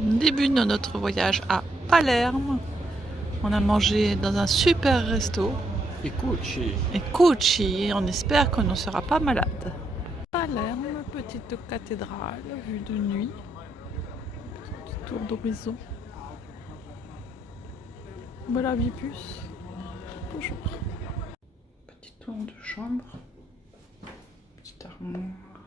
Début de notre voyage à Palerme. On a mangé dans un super resto. Et Cucci. Et Cucci, on espère qu'on ne sera pas malade. Palerme, petite cathédrale, vue de nuit. Petit tour d'horizon. Voilà, Vipus. Bonjour. Petit tour de chambre. Petite armoire,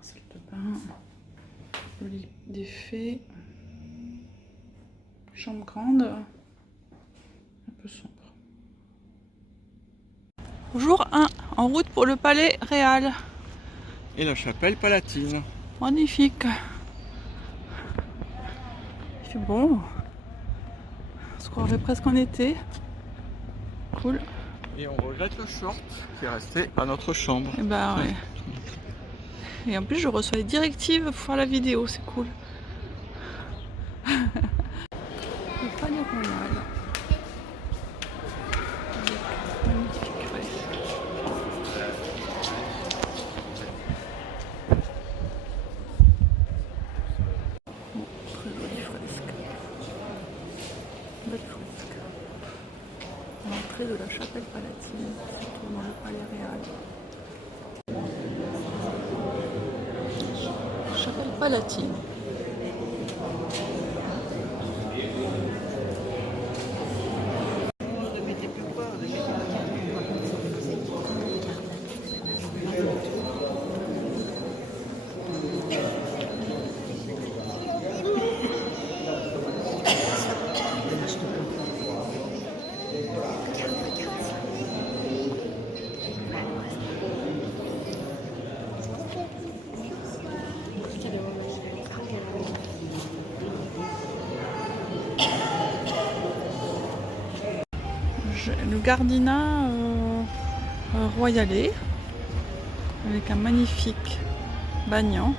salle de bain. Le lit défait. Chambre grande. Un peu sombre. Jour 1, en route pour le palais réal. Et la chapelle palatine. Magnifique. Il fait bon. On se croirait presque en été. Cool. Et on regrette le short qui est resté à notre chambre. Et bah ouais. Et en plus je reçois les directives pour faire la vidéo, c'est cool. Le palais royal. Avec magnifique fresque. Oh, très jolie fresque. Belle fresque. L'entrée de la chapelle palatine, surtout dans le palais réal. Chapelle palatine. Le Gardina royalais avec un magnifique banyan.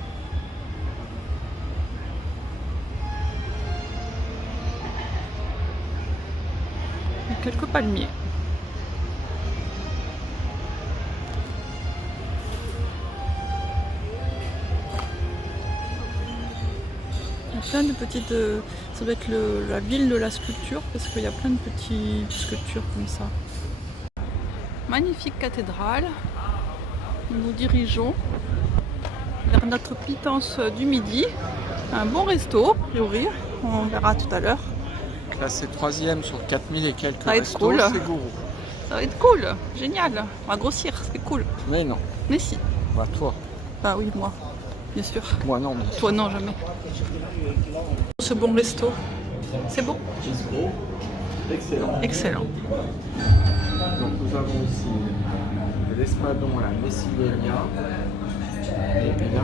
Et quelques palmiers. Il y a plein de petites... ça doit être la ville de la sculpture parce qu'il y a plein de petites sculptures comme ça. Magnifique cathédrale. Nous nous dirigeons vers notre pitance du midi. Un bon resto, a priori. On verra tout à l'heure. Classé 3e sur 4000 et quelques Ça va être restos, cool. c'est Gourou. Ça va être cool, génial. On va grossir, c'est cool. Mais non, Mais si. bah toi. Bah oui, moi, bien sûr. Moi non, mais Toi non, jamais. Ce bon resto, c'est bon. excellent. Excellent. Donc nous avons ici l'espadon à la Messillenia. Et là,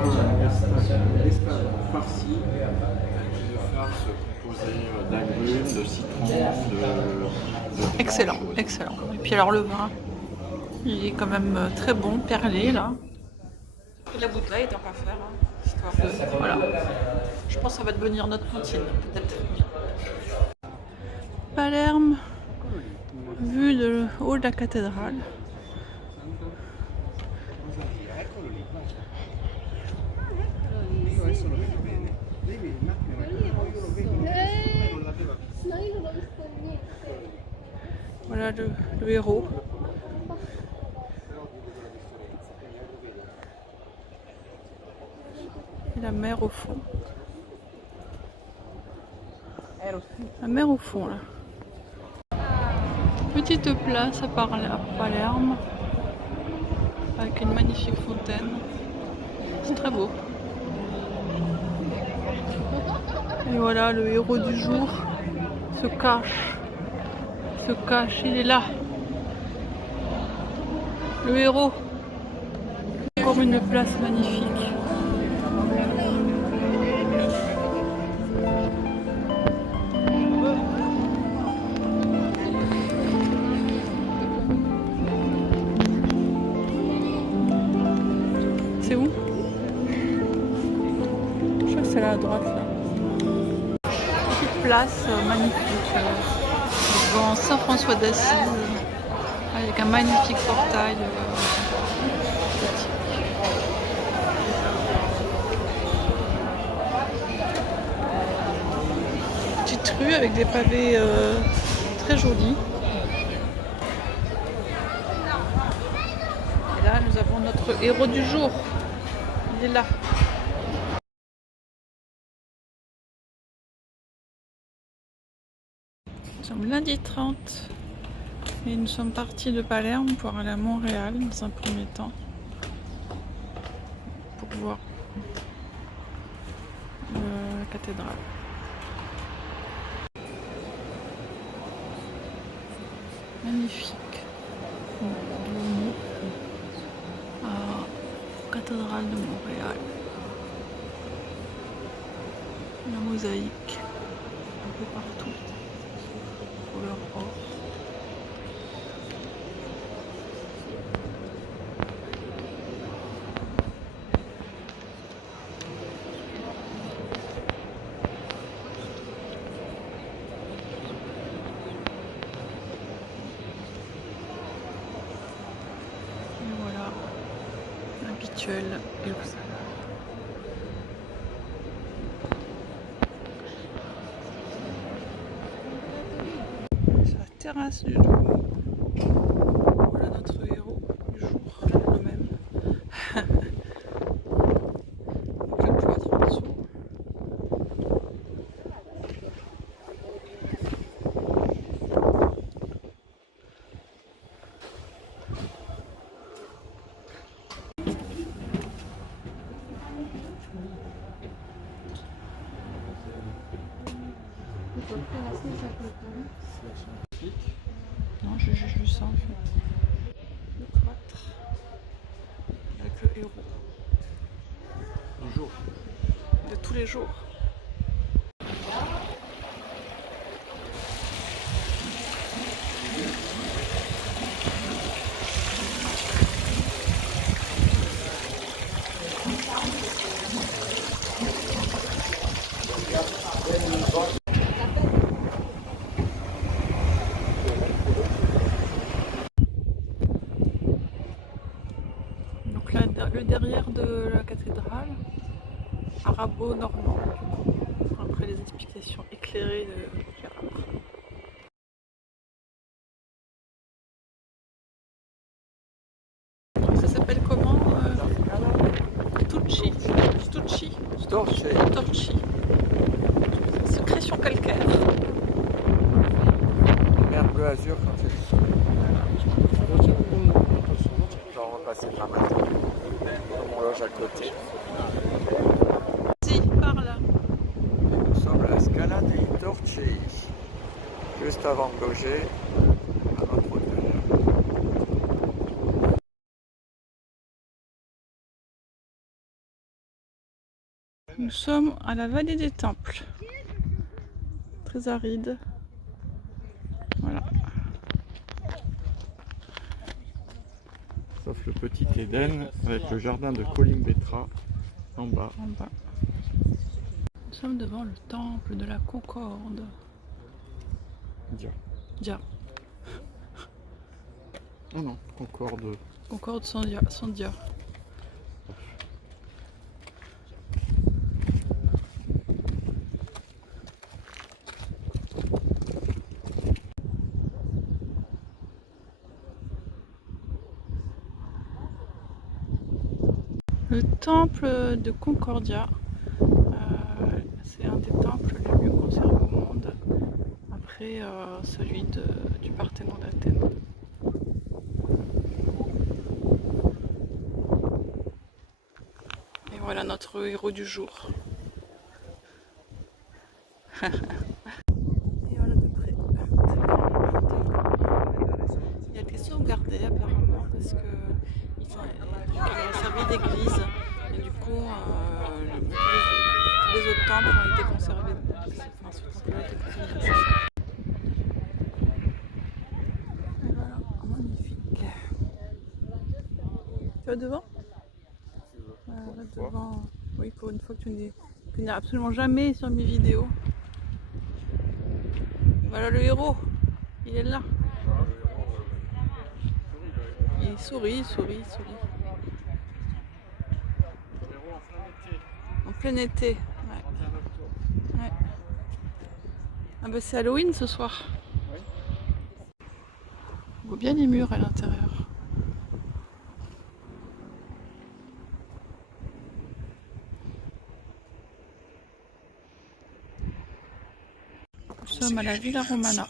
l'espadon farci. Une farce composée d'agrumes, de citron, de Excellent, excellent. Et puis alors le vin, il est quand même très bon, perlé là. Et la bouteille, tant qu'à faire. Hein, histoire de... Voilà. Je pense que ça va devenir notre cantine, peut-être. Palerme, vue de haut de la cathédrale. Voilà le héros. Et la mer au fond. La mer au fond là. Petite place à Palerme. Avec une magnifique fontaine. C'est très beau. Et voilà, le héros du jour se cache. Se cache, il est là. Le héros. Encore une place magnifique. C'est où? Je crois que c'est là à droite là. Petite place magnifique devant Saint-François d'Assise avec un magnifique portail. rue avec des pavés très jolis. Et là, nous avons notre héros du jour. Il est là. Nous sommes lundi 30 et nous sommes partis de Palerme pour aller à Montréal dans un premier temps pour voir la cathédrale. Magnifique. Cathédrale de Montréal. La mosaïque un peu partout. Couleur or. Et sur la terrasse du jour. Voilà notre héros du jour, le même. Donc le cloître en dessous. Non, j'ai juste vu ça en fait. Le cloître avec le héros Du jour. de tous les jours. Donc là, le derrière de la cathédrale, arabo-normand, après les explications éclairées de Gérard. Ça s'appelle comment Tucci. Stucci. Storchi. Sécrétion calcaire. Mer bleu azur quand il est sous. Genre on va passer demain matin. On loge à côté. Si, par là. Et nous sommes à la Scala dei Torci. Juste avant de loger à notre hôtel. Nous sommes à la vallée des Temples. Très aride. Voilà. Sauf le petit Éden avec le jardin de Colimbetra en bas. En bas. Nous sommes devant le temple de la Concorde. Dia. Oh non, Concorde. Concorde sans dia. Le temple de Concordia, c'est un des temples les mieux conservés au monde, après celui du Parthénon d'Athènes. Et voilà notre héros du jour. Et voilà de près. Il a été sauvegardé apparemment parce que il a servi d'église et du coup tous les autres temples ont été conservés. Enfin, ce temple-là a été conservé. Et voilà, magnifique. Tu vas devant? Va devant. Oui, pour une fois que tu n'es absolument jamais sur mes vidéos. Voilà le héros, il est là. Il sourit. En plein été. Ouais. Ouais. Ah bah c'est Halloween ce soir. Oui. On voit bien les murs à l'intérieur. Nous sommes à la Villa Romana.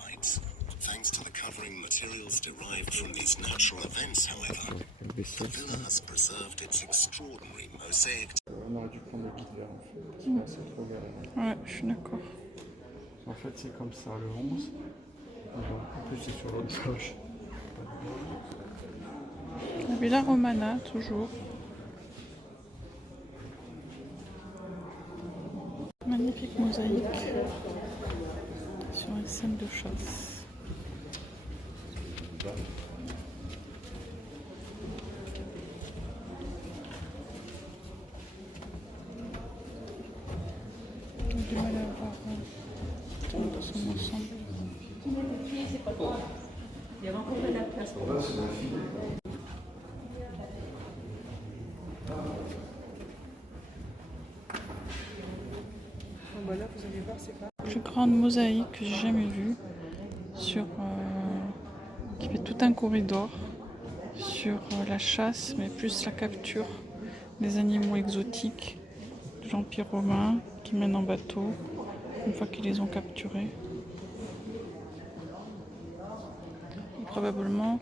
Thanks to the covering materials derived from these natural events, however, the villa has preserved its extraordinary mosaic. On aurait dû prendre le guide vert en fait, parce que là c'est trop galère. Ouais, je suis d'accord. En fait c'est comme ça, le 11. En plus c'est sur l'autre page. La Villa Romana, toujours. Magnifique mosaïque sur une scène de chasse. J'ai du mal à voir dans son ensemble. La plus grande mosaïque que j'ai jamais vue sur qui fait tout un corridor sur la chasse, mais plus la capture des animaux exotiques de l'Empire romain qui mènent en bateau une fois qu'ils les ont capturés. Et probablement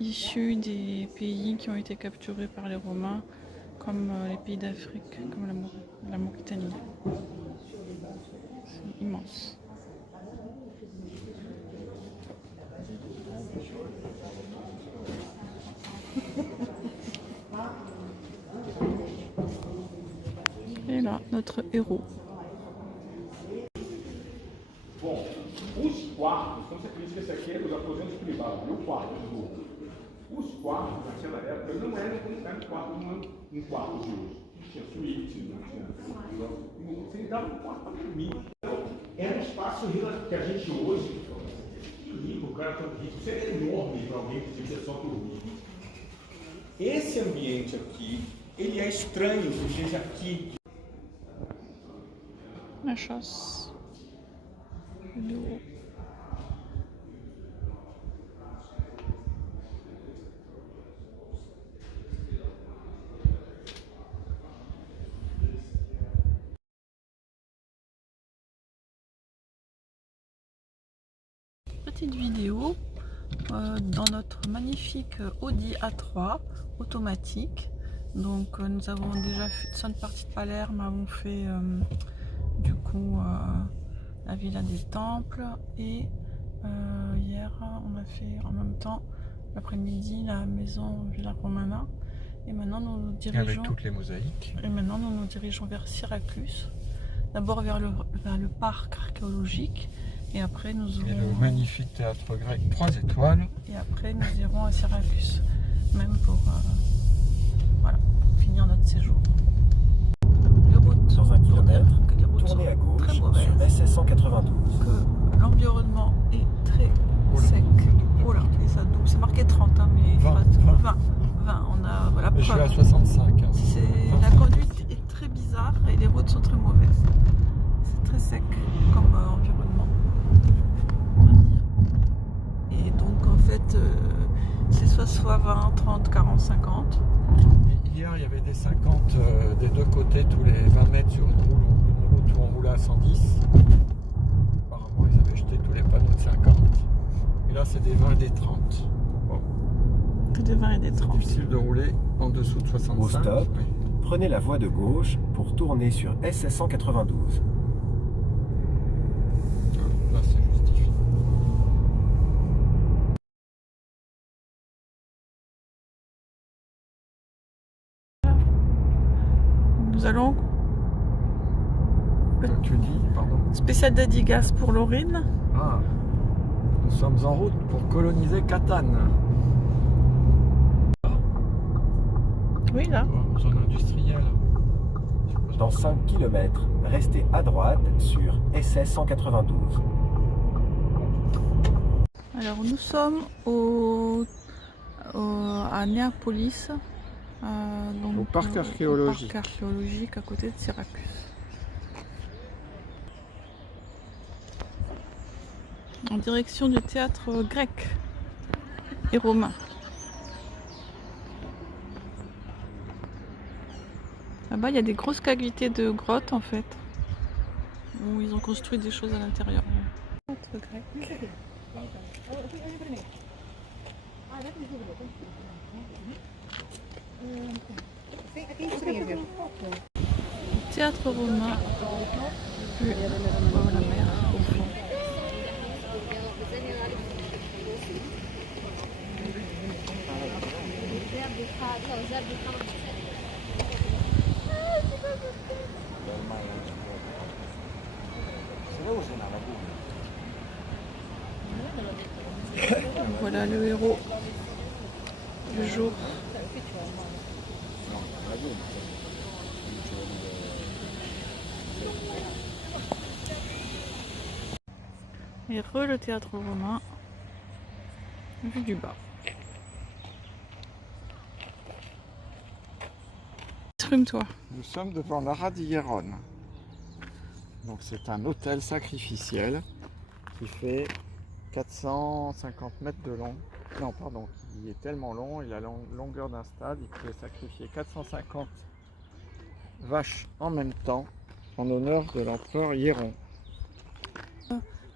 issus des pays qui ont été capturés par les Romains, comme les pays d'Afrique, comme la Mauritanie. C'est immense. Et là, notre héros. Bom, os quartos, então você acredita que esse aqui é os aposentos privados, e o quarto do. Os quartos, naquela época, não eram um quarto de hoje. Tinha suíte, não tinha. Você dava um quarto para dormir. Então, era um espaço que a gente hoje. Que rico, o cara tão rico. Isso é enorme para alguém que tinha só dormir. Esse ambiente aqui, ele é estranho, porque aqui. La chasse. De haut. Petite vidéo dans notre magnifique Audi A3 automatique. Donc nous avons déjà fait sur une partie de Palerme, avons fait du coup la Villa des Temples et hier on a fait en même temps l'après-midi la maison Villa Romana et maintenant nous nous dirigeons avec toutes les mosaïques. Et maintenant nous nous dirigeons vers Syracuse, d'abord vers le parc archéologique et après nous aurons Et le magnifique théâtre grec 3 étoiles. Et après nous irons à Syracuse, même pour voilà, finir notre séjour. Les routes, dans 1 km, que les routes tournez à sont gauche très sur mauvaises, SS 192. que l'environnement est très sec. Oh là, et ça double. C'est marqué 30, hein, mais 20, 20. On a voilà. Je suis à Preuve. 65. Hein. La conduite est très bizarre et les routes sont très mauvaises. C'est très sec comme environnement, on va dire. Et donc en fait, c'est soit 20, 30, 40, 50. Hier, il y avait des 50 des deux côtés, tous les 20 mètres sur une route où on roulait à 110. Apparemment, ils avaient jeté tous les panneaux de 50. Et là, c'est des 20 et des 30. Bon. Que des 20 et des 30. C'est difficile de rouler en dessous de 65. Au stop, Oui. prenez la voie de gauche pour tourner sur SS 192. Là, c'est justifié. Nous allons Donc, tu dis, pardon. spécial dédicace pour Laurine. Ah, nous sommes en route pour coloniser Catane. Oui, là. Zone industrielle. Dans 5 km, restez à droite sur SS 192. Alors nous sommes à Néapolis, donc, Au parc archéologique. Au parc archéologique à côté de Syracuse. en direction du théâtre grec et romain. Là-bas, il y a des grosses cavités de grottes en fait, où ils ont construit des choses à l'intérieur. Théâtre grec. Théâtre romain. Oh, la mer au fond. Voilà le héros du jour. Et le théâtre romain, vu du bas. Exprime-toi. Nous sommes devant l'Ara di Hieron. Donc c'est un hôtel sacrificiel qui fait 450 mètres de long. Non, pardon, qui est tellement long, il a la longueur d'un stade, il pouvait sacrifier 450 vaches en même temps en honneur de l'empereur Hieron.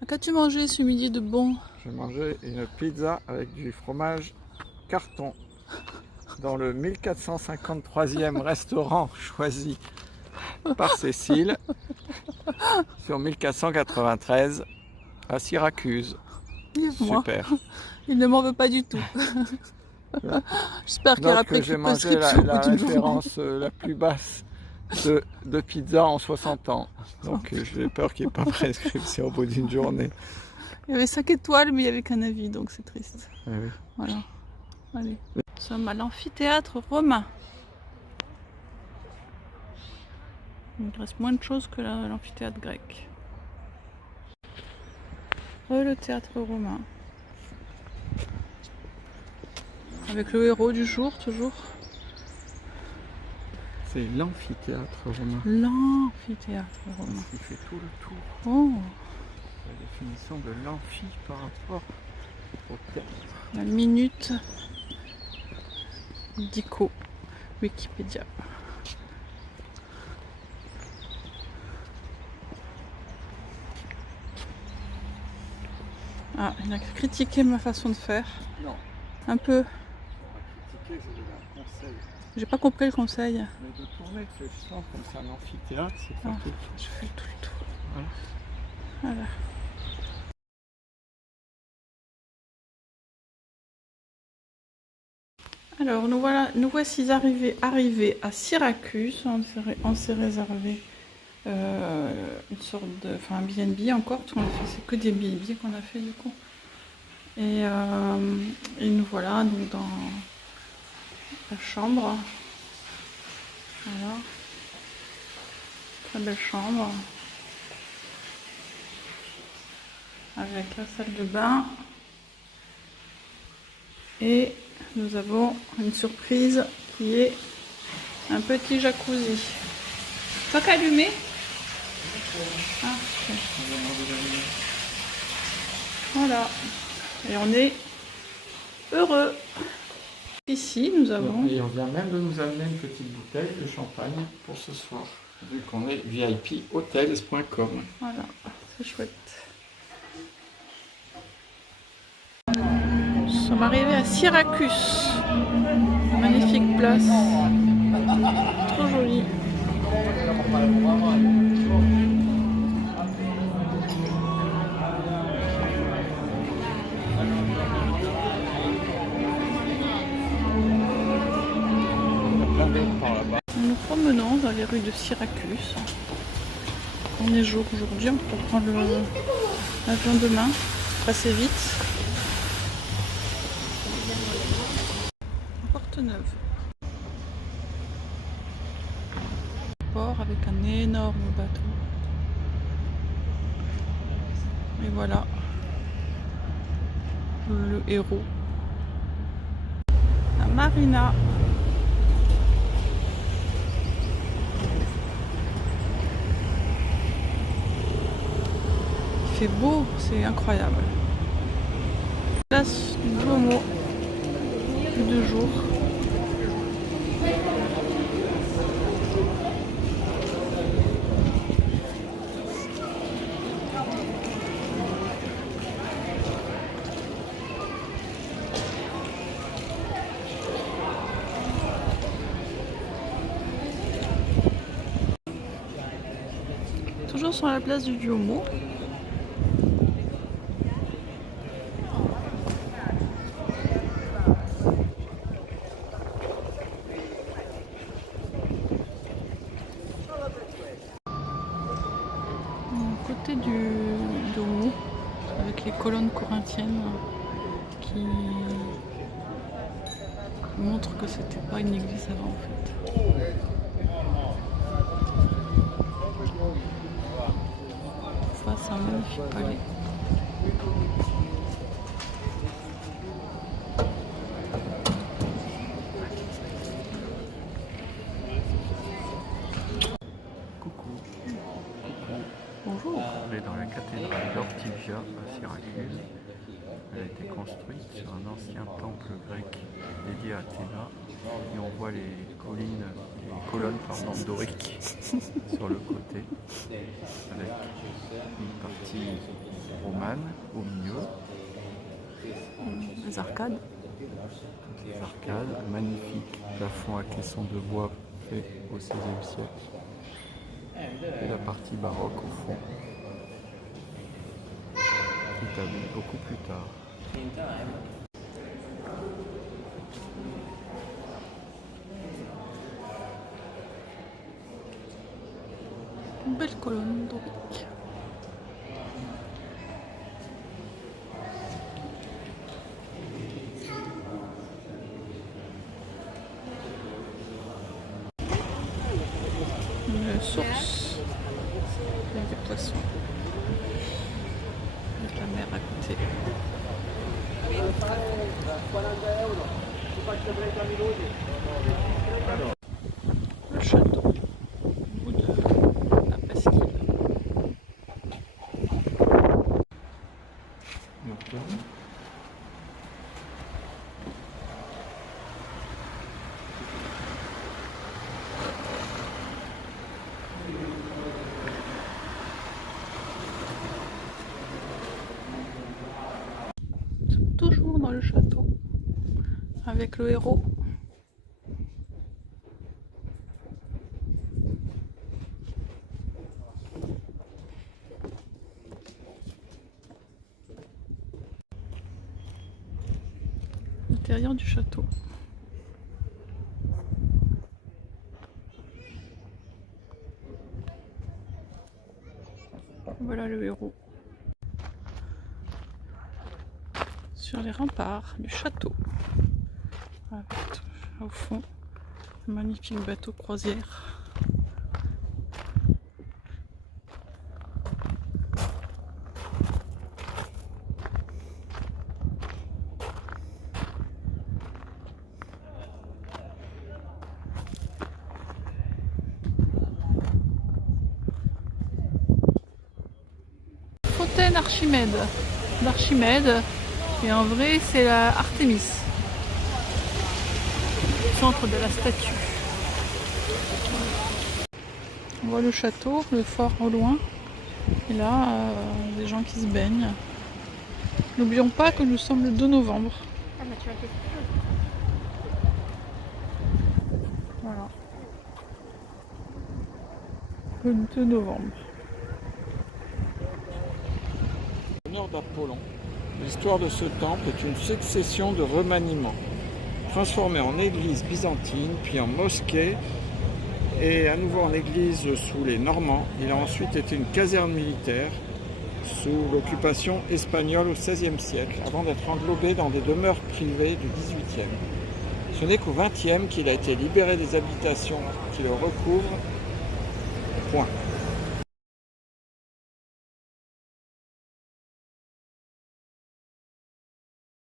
Qu'as-tu mangé ce midi de bon? J'ai mangé une pizza avec du fromage carton dans le 1453e restaurant choisi par Cécile sur 1493 à Syracuse. Super. Il ne m'en veut pas du tout. J'espère qu'il y aura que j'ai mangé la référence la plus basse de pizza en 60 ans. Donc j'ai peur qu'il n'y ait pas prescription au bout d'une journée. Il y avait 5 étoiles, mais il n'y avait qu'un avis, donc c'est triste. Oui. Voilà. Allez. Nous sommes à l'amphithéâtre romain. Il reste moins de choses que l'amphithéâtre grec. Le théâtre romain. Avec le héros du jour, toujours. C'est l'amphithéâtre romain. L'amphithéâtre romain. Il fait tout le tour. Oh. La définition de l'amphi par rapport au théâtre. La minute d'ICO, Wikipédia. Ah, il a critiqué ma façon de faire. Non. Un peu. Critiquer, je donne un conseil. J'ai pas compris le conseil. Mais de tourner ce champ comme c'est un amphithéâtre, c'est Ah, pratique. je fais tout le tour. Voilà. Voilà. Alors nous voici arrivés à Syracuse. On s'est réservé une sorte de, un B&B encore, parce qu'on a fait, c'est que des B&B qu'on a fait du coup. Et nous voilà donc dans la chambre. Voilà. Très belle chambre. Avec la salle de bain. Et nous avons une surprise qui est un petit jacuzzi. Toi qui as allumé? Ah, okay. Voilà. Et on est heureux. Ici, nous avons... Et on vient même de nous amener une petite bouteille de champagne pour ce soir, vu qu'on est VIPhotels.com. Voilà, c'est chouette. Nous sommes arrivés à Syracuse. Magnifique place. Trop jolie. Nous nous promenons dans les rues de Syracuse. On est jour aujourd'hui, on peut prendre l'avion demain, passer vite. Porte-Neuve. Port avec un énorme bateau. Et voilà le héros. La marina. Il fait beau, c'est incroyable. Place du Duomo, 2 jours. Toujours sur la place du Duomo. Côté du Duomo, avec les colonnes corinthiennes qui montrent que c'était pas une église avant en fait. Face à un magnifique palais. Bonjour. On est dans la cathédrale d'Ortygia à Syracuse. Elle a été construite sur un ancien temple grec dédié à Athéna. Et on voit les colonnes doriques sur le côté, avec une partie romane au milieu. Les arcades. Les arcades, magnifique plafond à caisson de bois fait au XVIe siècle. Et la partie baroque au fond, établie beaucoup plus tard. Une belle colonne dorique. Une source avec des poissons. Avec la mer à côté. Le château au bout de la presqu'île. Toujours dans le château avec le héros. L'intérieur du château. Voilà le héros. Sur les remparts du château. Avec au fond un magnifique bateau croisière. Fontaine d'Archimède. Et en vrai, c'est la Artémis, centre de la statue. On voit le château, le fort au loin. Et là, des gens qui se baignent. N'oublions pas que nous sommes le 2 novembre. Voilà. Le 2 novembre. L'honneur d'Apollon. L'histoire de ce temple est une succession de remaniements, transformé en église byzantine, puis en mosquée, et à nouveau en église sous les Normands. Il a ensuite été une caserne militaire sous l'occupation espagnole au XVIe siècle, avant d'être englobé dans des demeures privées du XVIIIe. Ce n'est qu'au XXe qu'il a été libéré des habitations qui le recouvrent. Point.